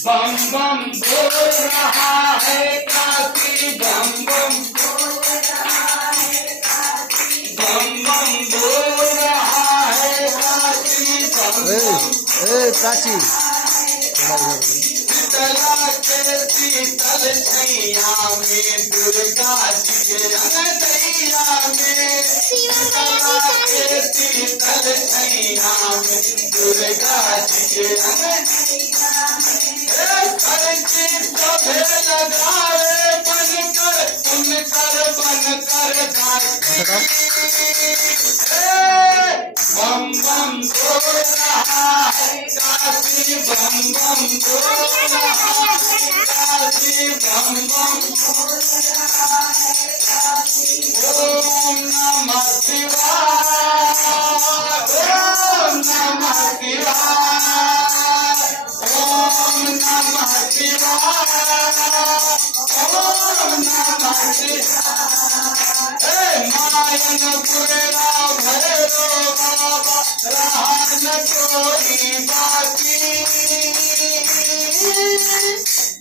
बम बम बोल रहा है काशी, बम बम बोल रहा है काशी, बम बम बोल रहा है काशी, बम बम प्राची शीतला के शीतल छैया में दुर्गा जी के रंगैया में, शीतला के शीतल छैया में दुर्गा जी के रंगैया में, करके सभे लगाए बनकर उनकर बनकर दासी, बम बम बोल रहा है काशी, बम बम बोल रहा है काशी, बम बम बोल रहा है काशी। ओम नमः शिवाय, ओम नमः शिवाय, ओम नमः शिवाय, ओम नमः शिवाय। मायन पुरा भैरो बाबा रहा न कोई बाकी,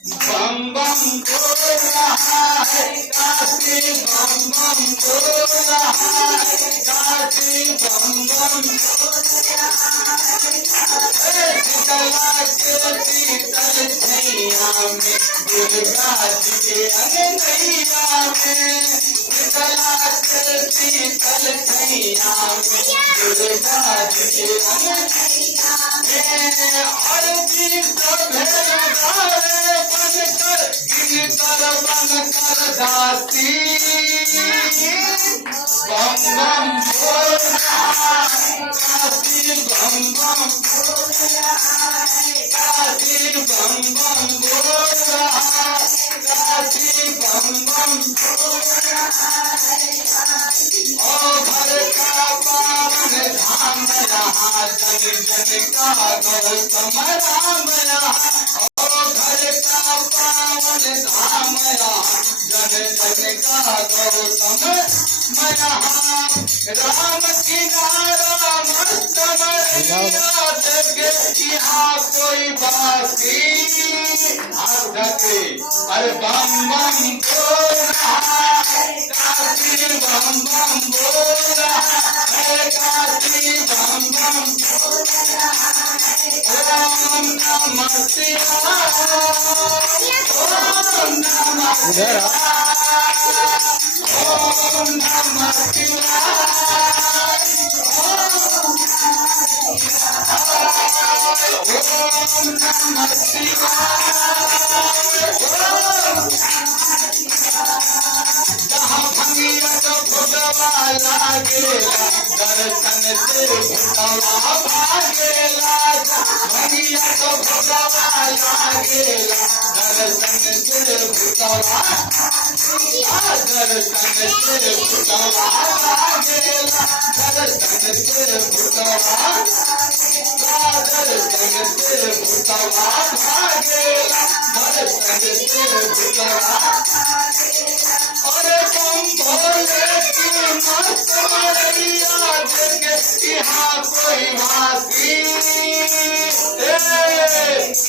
बम बम बोल रहा है काशी, बम बम बोल रहा है काशी, बम बम बोल रहा है काशी। शीतला के शीतल छैया में दुर्गा जी के रंगैया में, शीतला के शीतल छैया में दुर्गा जी के रंगैया में, आरती सभे लगाए बनकर गिनकर बनकर दासी, बम बम बोल रहा है काशी, बम बम बोल रहा है काशी, बम बम बोल रहा है काशी, बम बम बोल रहा है काशी। ओ घर का पावन धाम यहाँ, जन जन का गौतम राम यहाँ, ओ घर का पावन धाम यहाँ, जन जन का गौतम यहाँ, राम किनारा मस्त मरिया देखे यहाँ कोई बासी, अरे बम बम बोल रहा है काशी, बम बम बोल रहा है काशी, बम बम बोल रहा है। ओम नमः शिवाय, ओम नमः शिवाय, ओम नमः शिवाय, ओम नमः शिवाय। जहाँ भंगियत भुगवा लागेला, दर्शन से भुगवा भागेला, भंगियत भुगवा लागेला, दर्शन से भुगवा, दर्शन से भुगवा लागेला, दर्शन से भुगवा, दर्शन से भुगवा भागेला, दर्शन से भुगवा। अरे बम भोले की मस्त मरिया देखे यहाँ कोई वासी,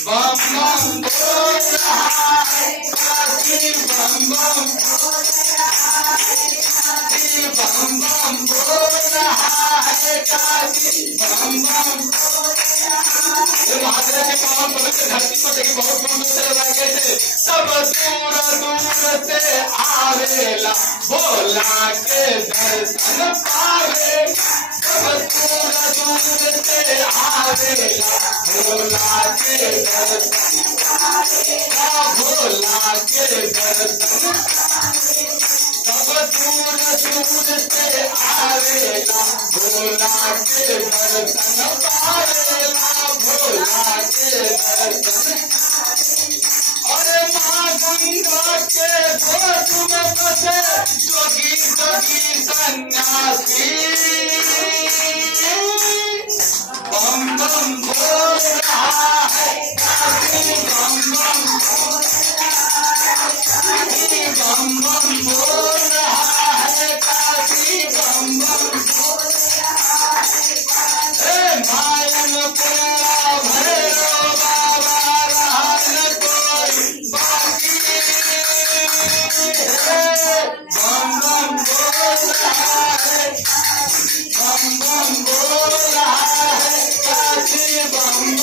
बम बम बोल रहा है काशी, बम बम बोल रहा है काशी, बम बम बोल रहा है काशी, बम बम बोल रहा है। महादेव के पावन पवित्र धरती पर देखिए बहुत कम से लगे थे, सब दूर दूर से आवेला भोला के दर्शन पावेला, सब दूर दूर से आवेला भोला के दर्शन पावेला, भोला के दर्शन, सब दूर दूर से आवेला भोला के दर्शन पावेला, भोला के दर्शन। अरे माँ गंगा के गोद में बसे जोगी जोगी सन्यासी, बम बम बोल रहा है काशी, बम बम बोल रहा है काशी, बम बम बोल रहा है काशी, बम बम बोल रहा है काशी। मायन पुरा भैरो बाबा रहा न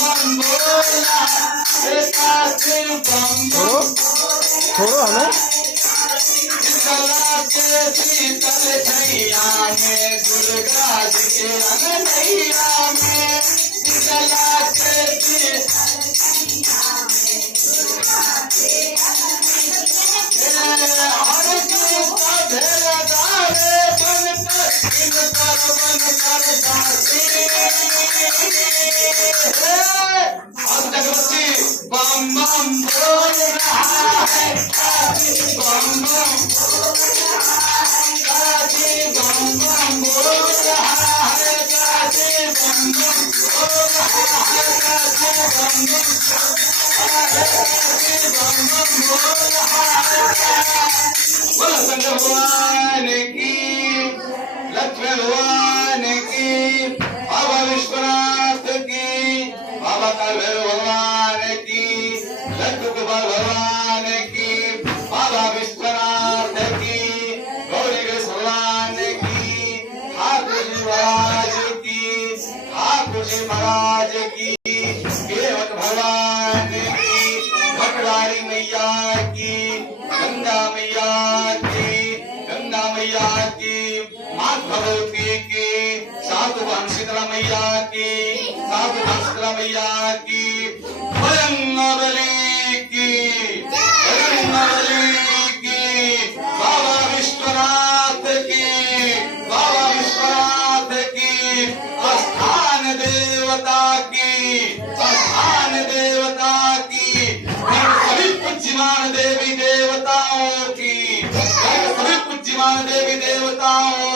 बम बोल रहा है, काशी बम बम छोड़ो हमें। शीतला के शीतल छैया में, दुर्गा जी के अनैया में, शीतला के हर गीता भेलदारे बनकर इनकर बनकर दासी। भगवती बम बम बोल रहा है, काशी बम बम, काशी बम बम बोल रहा है, काशी बम बम बोल रहा है, काशी बम बम, काशी बम बम बोल रहा है। बोलो शंकर भगवान की, लक्ष्मी भगवान की, बाबा विश्वनाथ की, बाबा कालभैरव भगवान की, लड्डू गोपाल भगवान की, बाबा विश्वनाथ की, गौरी गणेश भगवान की, ठाकुर जी महाराज की, ठाकुर जी महाराज की, केवट भगवान की, भटवारी मैया की, गंगा मैया की, गंगा मैया की, मात भगवती की, साधु भान शीतला मैया की, साधु भान शीतला मैया की, बजरंगबली की, बजरंगबली की, बाबा विश्वनाथ की, बाबा विश्वनाथ की, स्थान देवता की, स्थान देवता की, सभी पूज्यमान देवी देवताओं की, सभी पूज्यमान देवी देवताओं